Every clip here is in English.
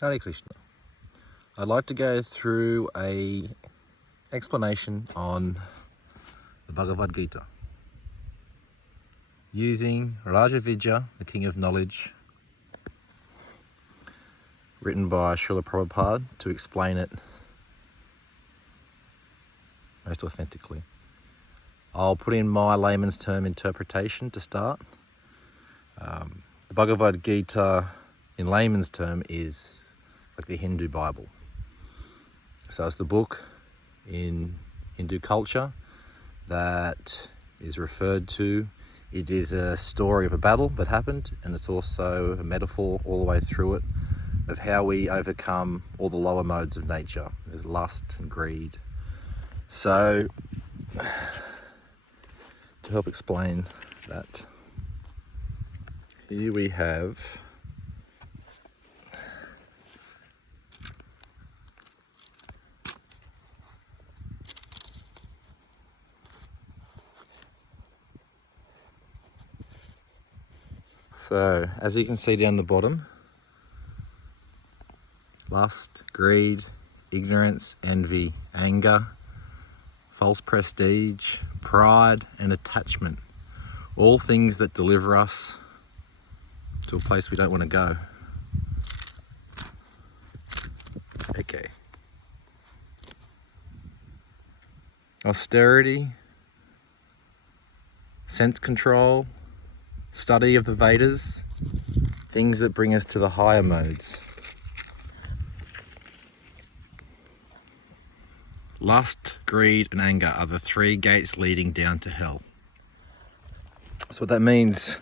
Hare Krishna. I'd like to go through a explanation on the Bhagavad Gita using Raja Vidya, the King of Knowledge, written by Srila Prabhupada, to explain it most authentically. I'll put in my layman's term interpretation to start. The Bhagavad Gita in layman's term is like the Hindu Bible. So it's the book in Hindu culture that is referred to. It is a story of a battle that happened, and it's also a metaphor all the way through it of how we overcome all the lower modes of nature. There's lust and greed. So to help explain that, here we have so as you can see down the bottom, lust, greed, ignorance, envy, anger, false prestige, pride and attachment, all things that deliver us to a place we don't want to go. Okay. Austerity, sense control, study of the Vedas, things that bring us to the higher modes. Lust, greed and anger are the three gates leading down to hell. So what that means,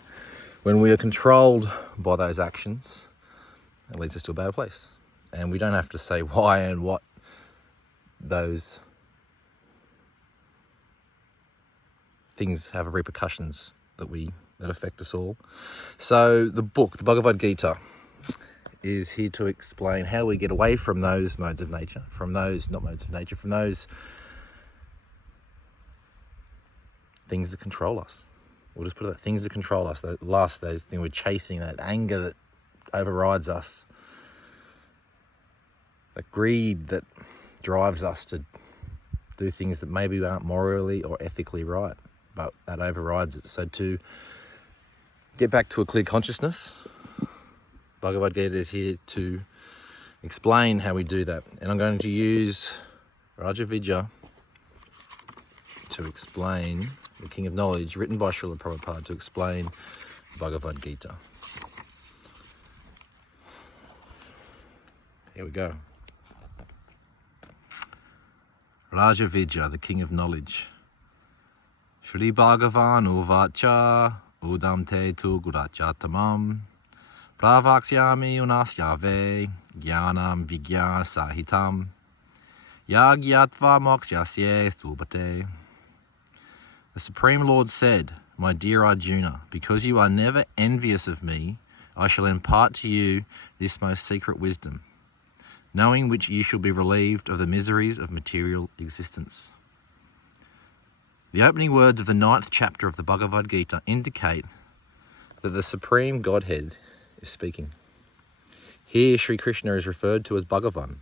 when we are controlled by those actions, it leads us to a bad place. And we don't have to say why and what those things have repercussions that affect us all. So the book, the Bhagavad Gita, is here to explain how we get away from those modes of nature, from those things that control us. We'll just put it that things that control us, that lust, those things we're chasing, that anger that overrides us, that greed that drives us to do things that maybe aren't morally or ethically right, but that overrides it. So to get back to a clear consciousness, Bhagavad Gita is here to explain how we do that. And I'm going to use Raja Vidya to explain the King of Knowledge, written by Srila Prabhupada, to explain Bhagavad Gita. Here we go. Raja Vidya, the King of Knowledge. Shri Bhagavan Uvacha Udam Te Tu Guracha Tamam Pravaksyami Unasyave Jnanam Vigya Sahitam Yagyatva Moksyasye Stubate. The Supreme Lord said, "My dear Arjuna, because you are never envious of me, I shall impart to you this most secret wisdom, knowing which you shall be relieved of the miseries of material existence." The opening words of the 9th chapter of the Bhagavad Gita indicate that the Supreme Godhead is speaking. Here Sri Krishna is referred to as Bhagavan.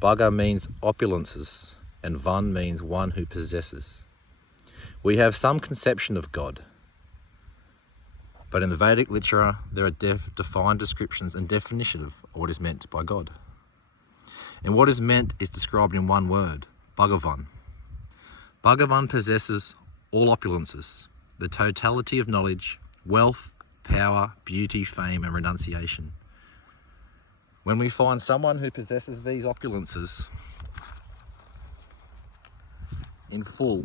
Bhaga means opulences and Van means one who possesses. We have some conception of God, but in the Vedic literature there are defined descriptions and definition of what is meant by God. And what is meant is described in one word, Bhagavan. Bhagavan possesses all opulences, the totality of knowledge, wealth, power, beauty, fame and renunciation. When we find someone who possesses these opulences in full,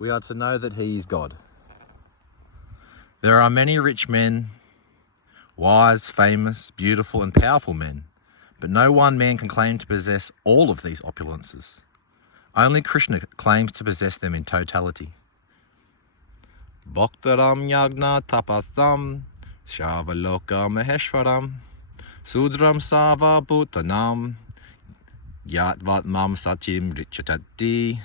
we are to know that he is God. There are many rich men, wise, famous, beautiful and powerful men, but no one man can claim to possess all of these opulences. Only Krishna claims to possess them in totality. Bhaktaram yagna tapasam shavaloka maheshwaram sudram sava bhutanam yatvat mam sachim richatati.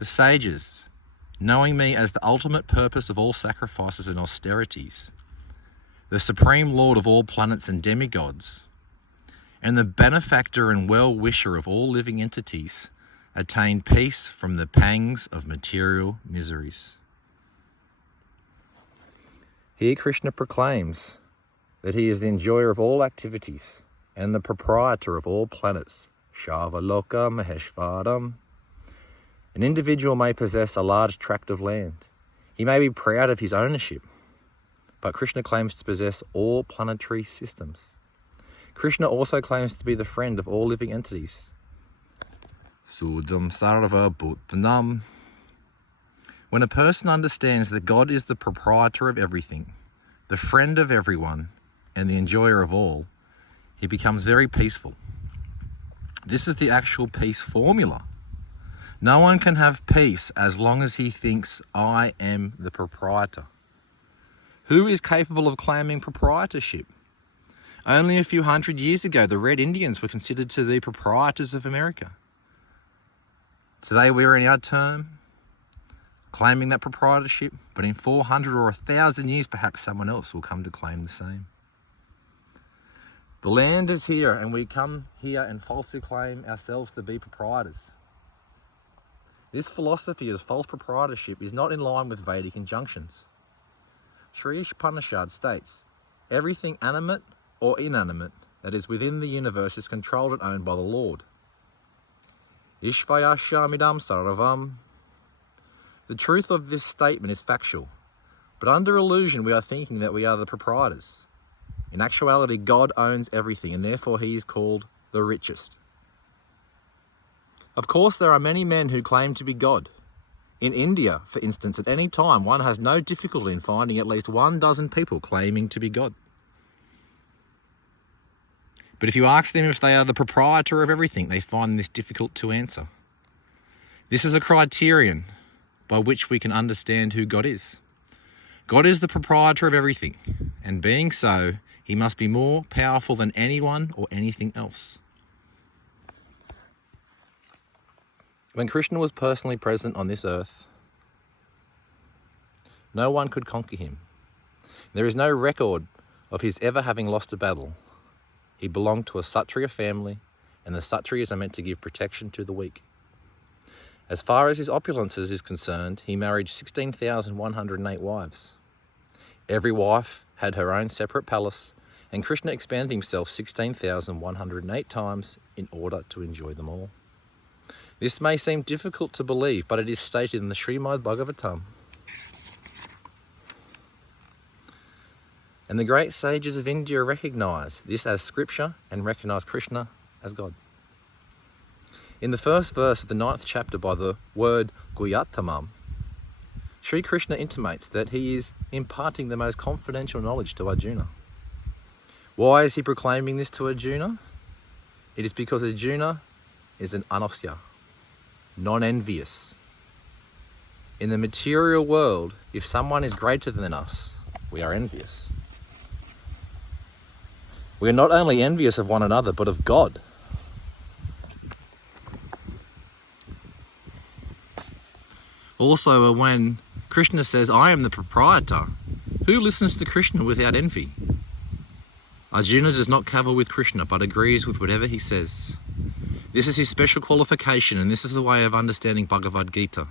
The sages, knowing me as the ultimate purpose of all sacrifices and austerities, the supreme lord of all planets and demigods, and the benefactor and well-wisher of all living entities, attained peace from the pangs of material miseries. Here Krishna proclaims that he is the enjoyer of all activities and the proprietor of all planets, Shavaloka Maheshvaram. An individual may possess a large tract of land. He may be proud of his ownership, but Krishna claims to possess all planetary systems. Krishna also claims to be the friend of all living entities. Sudam Sarva Bhutanam. When a person understands that God is the proprietor of everything, the friend of everyone, and the enjoyer of all, he becomes very peaceful. This is the actual peace formula. No one can have peace as long as he thinks, I am the proprietor. Who is capable of claiming proprietorship? Only a few hundred years ago, the Red Indians were considered to be proprietors of America. Today we are in our term claiming that proprietorship, but in 400 or 1,000 years, perhaps someone else will come to claim the same. The land is here, and we come here and falsely claim ourselves to be proprietors. This philosophy of false proprietorship is not in line with Vedic injunctions. Sri Upanishad states, everything animate or inanimate that is within the universe is controlled and owned by the Lord. Ishvayashamidam Saravam. The truth of this statement is factual, but under illusion we are thinking that we are the proprietors. In actuality, God owns everything, and therefore he is called the richest. Of course, there are many men who claim to be God. In India, for instance, at any time, one has no difficulty in finding at least 12 people claiming to be God. But if you ask them if they are the proprietor of everything, they find this difficult to answer. This is a criterion by which we can understand who God is. God is the proprietor of everything, and being so, he must be more powerful than anyone or anything else. When Krishna was personally present on this earth, no one could conquer him. There is no record of his ever having lost a battle. He belonged to a Kshatriya family, and the Kshatriyas are meant to give protection to the weak. As far as his opulences is concerned, he married 16,108 wives. Every wife had her own separate palace, and Krishna expanded himself 16,108 times in order to enjoy them all. This may seem difficult to believe, but it is stated in the Srimad Bhagavatam. And the great sages of India recognize this as scripture and recognize Krishna as God. In the first verse of the 9th chapter, by the word Guyatamam, Sri Krishna intimates that he is imparting the most confidential knowledge to Arjuna. Why is he proclaiming this to Arjuna? It is because Arjuna is an anasya, non-envious. In the material world, if someone is greater than us, we are envious. We are not only envious of one another, but of God. Also, when Krishna says, I am the proprietor, who listens to Krishna without envy? Arjuna does not cavil with Krishna, but agrees with whatever he says. This is his special qualification, and this is the way of understanding Bhagavad Gita.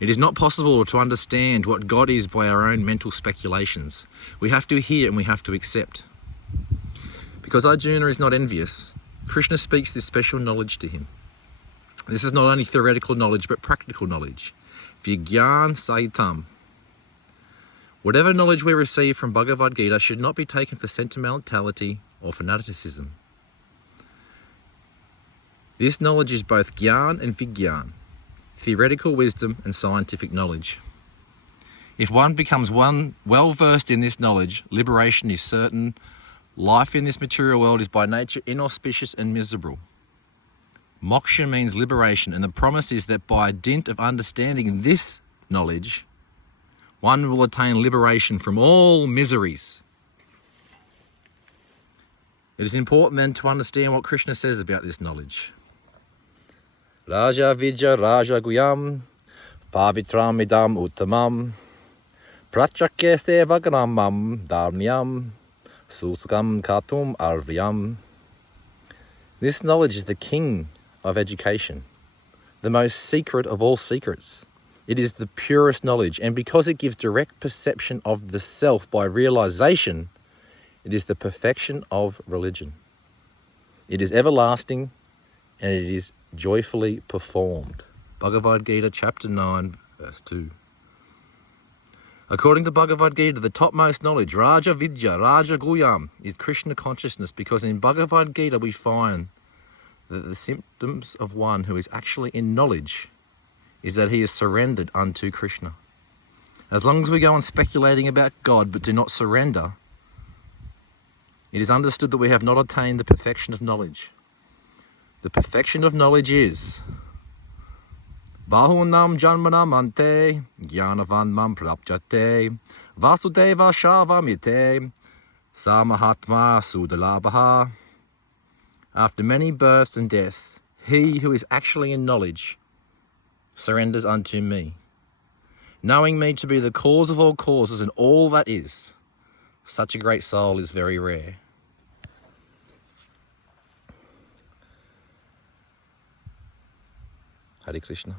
It is not possible to understand what God is by our own mental speculations. We have to hear and we have to accept. Because Arjuna is not envious, Krishna speaks this special knowledge to him. This is not only theoretical knowledge, but practical knowledge. Vigyan Saitam. Whatever knowledge we receive from Bhagavad Gita should not be taken for sentimentality or fanaticism. This knowledge is both Gyan and Vigyan, theoretical wisdom and scientific knowledge. If one becomes well versed in this knowledge, liberation is certain. Life in this material world is by nature inauspicious and miserable. Moksha means liberation, and the promise is that by dint of understanding this knowledge, one will attain liberation from all miseries. It is important then to understand what Krishna says about this knowledge. Raja Vidya Raja Guyam Pavitram Idam Uttamam Prachake sevagramam dharmyam sutkam katum arvyam. This knowledge is the king of education, the most secret of all secrets. It is the purest knowledge, and because it gives direct perception of the self by realization, it is the perfection of religion. It is everlasting, and it is joyfully performed. Bhagavad Gita, chapter 9, verse 2. According to Bhagavad Gita, the topmost knowledge, Raja Vidya, Raja Guyam, is Krishna consciousness, because in Bhagavad Gita we find that the symptoms of one who is actually in knowledge is that he is surrendered unto Krishna. As long as we go on speculating about God but do not surrender, it is understood that we have not attained the perfection of knowledge. The perfection of knowledge is Bahunam Janmanam Ante Jnanavan Mam Prapjate Vasudeva Shavamite Samahatma Sudalabaha. After many births and deaths, he who is actually in knowledge surrenders unto me. Knowing me to be the cause of all causes and all that is, such a great soul is very rare. Hare Krishna.